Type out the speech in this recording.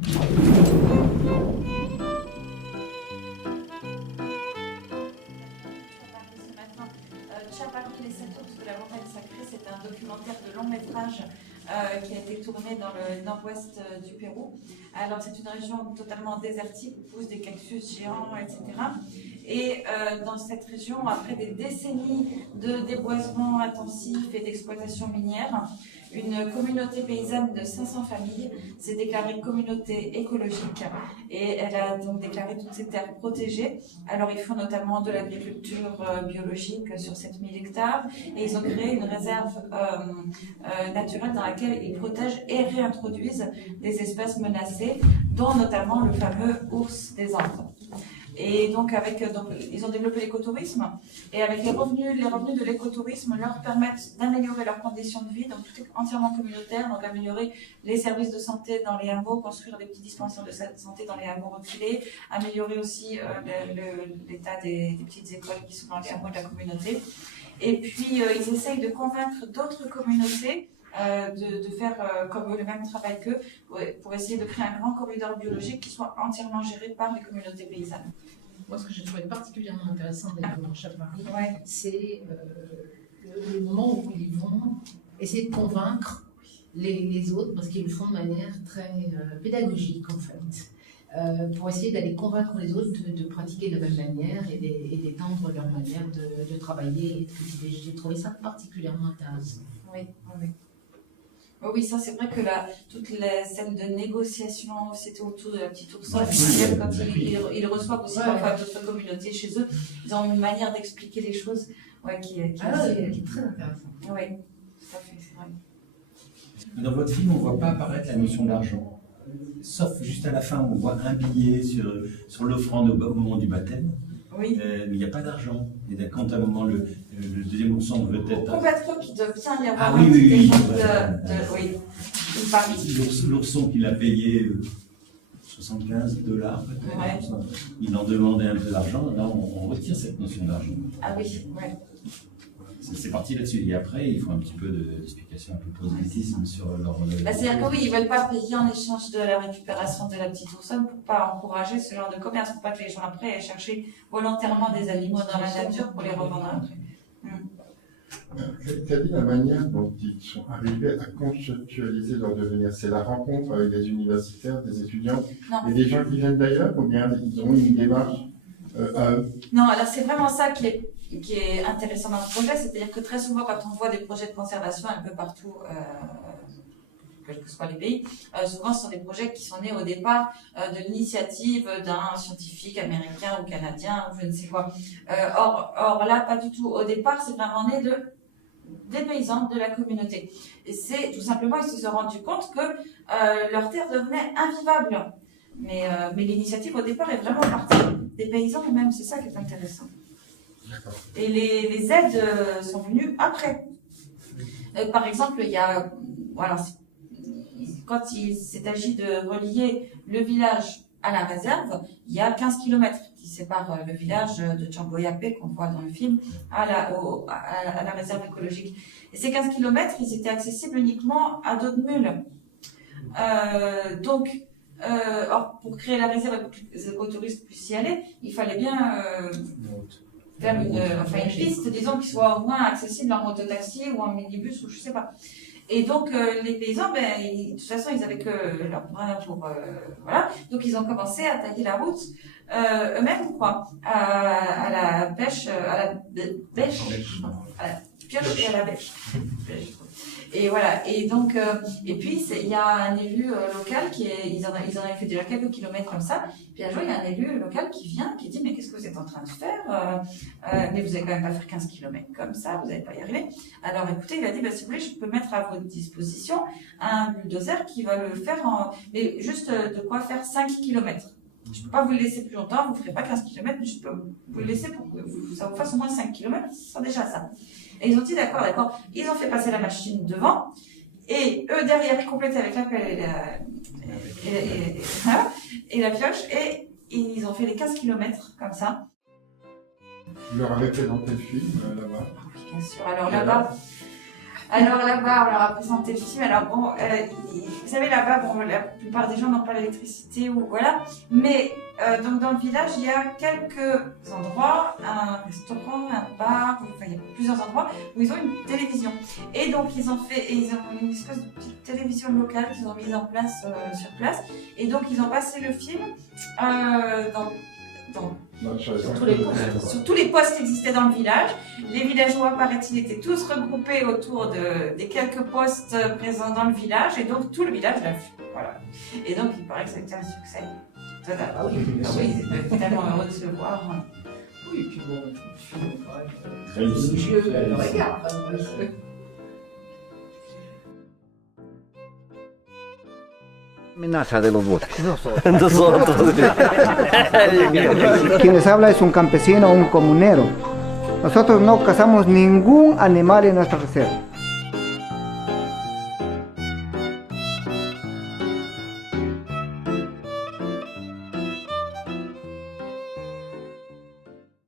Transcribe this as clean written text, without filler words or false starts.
Chaparral, les 7 ours de la montagne sacrée, c'est un documentaire de long métrage qui a été tourné dans le nord-ouest du Pérou. Alors c'est une région totalement désertique où poussent des cactus géants, etc. Et dans cette région, après des décennies de déboisement intensif et d'exploitation minière, une communauté paysanne de 500 familles s'est déclarée communauté écologique et elle a donc déclaré toutes ces terres protégées. Alors ils font notamment de l'agriculture biologique sur 7000 hectares et ils ont créé une réserve naturelle dans laquelle ils protègent et réintroduisent des espèces menacées, dont notamment le fameux ours des Andes. Et donc, ils ont développé l'écotourisme, et avec les revenus de l'écotourisme leur permettent d'améliorer leurs conditions de vie, donc tout est entièrement communautaire, donc améliorer les services de santé dans les hameaux, construire des petits dispensaires de santé dans les hameaux reculés, améliorer aussi l'état des petites écoles qui sont dans les hameaux de la communauté. Et puis, ils essayent de convaincre d'autres communautés de faire comme eux le même travail qu'eux pour essayer de créer un grand corridor biologique qui soit entièrement géré par les communautés paysannes. Moi, ce que j'ai trouvé particulièrement intéressant dans Chaparral, c'est le moment où ils vont essayer de convaincre les autres, parce qu'ils le font de manière très pédagogique en fait, pour essayer d'aller convaincre les autres de pratiquer de la même manière et d'étendre leur manière de travailler et de cultiver. J'ai trouvé ça particulièrement intéressant. Oui, oui. Oui, ça c'est vrai que toute la scène de négociation, c'était autour de la petite oursonne. Quand ils reçoivent aussi parfois d'autres communautés chez eux, ils ont une manière d'expliquer les choses qui est très intéressante. Oui, tout à fait, c'est vrai. Dans votre film, on ne voit pas apparaître la notion d'argent. Sauf juste à la fin, on voit un billet sur l'offrande au moment du baptême. Oui. Mais il n'y a pas d'argent. Et quand à un moment, le deuxième ourson veut être... Pour combattre, il doit bien y avoir un petit échange de L'ourson qu'il a payé $75 peut-être. Ouais. Il en demandait un peu d'argent. Là, on retire cette notion d'argent. Ah oui, ouais. C'est parti là-dessus. Et après, il faut un petit peu d'explication, un peu de prosélytisme sur leur... C'est-à-dire que oui, ils ne veulent pas payer en échange de la récupération de la petite oursonne pour ne pas encourager ce genre de commerce, pour pas que les gens après aient cherché volontairement des animaux dans la nature pour les revendre après. Quelle est la manière dont ils sont arrivés à conceptualiser leur devenir? C'est la rencontre avec des universitaires, des étudiants et des gens qui viennent d'ailleurs, ou bien ils ont une démarche à eux? Non, alors c'est vraiment ça qui est intéressant dans le projet, c'est-à-dire que très souvent quand on voit des projets de conservation un peu partout, quels que soient les pays, souvent ce sont des projets qui sont nés au départ de l'initiative d'un scientifique américain ou canadien ou je ne sais quoi. Or là, pas du tout. Au départ, c'est vraiment né des paysans de la communauté. Et c'est tout simplement, ils se sont rendus compte que leur terre devenait invivable. Mais l'initiative au départ est vraiment partie des paysans eux-mêmes, c'est ça qui est intéressant. Et les aides sont venues après. Par exemple, il y a... Voilà, quand il s'est agi de relier le village à la réserve, il y a 15 km qui séparent le village de Chamboyapé, qu'on voit dans le film, à la réserve écologique. Et ces 15 km, ils étaient accessibles uniquement à dos de mule. Or, pour créer la réserve et pour que les écotouristes puissent y aller, il fallait bien faire une piste, disons, qui soit au moins accessible en mototaxi ou en minibus ou je sais pas. Et donc, les paysans, de toute façon, ils avaient que leur bras pour... voilà. Donc, ils ont commencé à tailler la route eux-mêmes, quoi, à la pêche, à la pioche et à la bêche. Et voilà. Et donc, et puis, il y a un élu local ils en avaient fait déjà quelques kilomètres comme ça. Puis un jour, il y a un élu local qui vient, qui dit, mais qu'est-ce que vous êtes en train de faire mais vous n'allez quand même pas faire 15 kilomètres comme ça, vous n'allez pas y arriver. Alors écoutez, il a dit, si vous voulez, je peux mettre à votre disposition un bulldozer qui va le faire mais juste de quoi faire 5 kilomètres. Je ne peux pas vous le laisser plus longtemps, vous ne ferez pas 15 km, mais je peux vous le laisser pour que ça vous fasse au moins 5 km, ce sera déjà ça. Et ils ont dit d'accord. Ils ont fait passer la machine devant, et eux derrière, ils complétaient avec la pelle et la pioche, et ils ont fait les 15 km comme ça. Vous leur avez présenté le film là-bas? Bien sûr, alors là-bas, Alors là-bas, on leur a présenté le film. Alors bon, vous savez, là-bas, bon, la plupart des gens n'ont pas l'électricité ou voilà. Mais donc dans le village, il y a quelques endroits, un restaurant, un bar, enfin, il y a plusieurs endroits où ils ont une télévision. Et donc ils ont une espèce de petite télévision locale qu'ils ont mise en place sur place. Et donc ils ont passé le film sur tous les postes qui existaient dans le village. Les villageois, paraît-il, étaient tous regroupés autour des quelques postes présents dans le village, et donc tout le village l'a vu. Voilà. Et donc il paraît que ça a été un succès total. Ah oui, Ils étaient tellement heureux de se voir. Oui, et puis bon, le film, Réussi. je le regarde. Amenaza de los bosques. Quien les habla es un campesino o un comunero. Nosotros no cazamos ningún animal en nuestra reserva.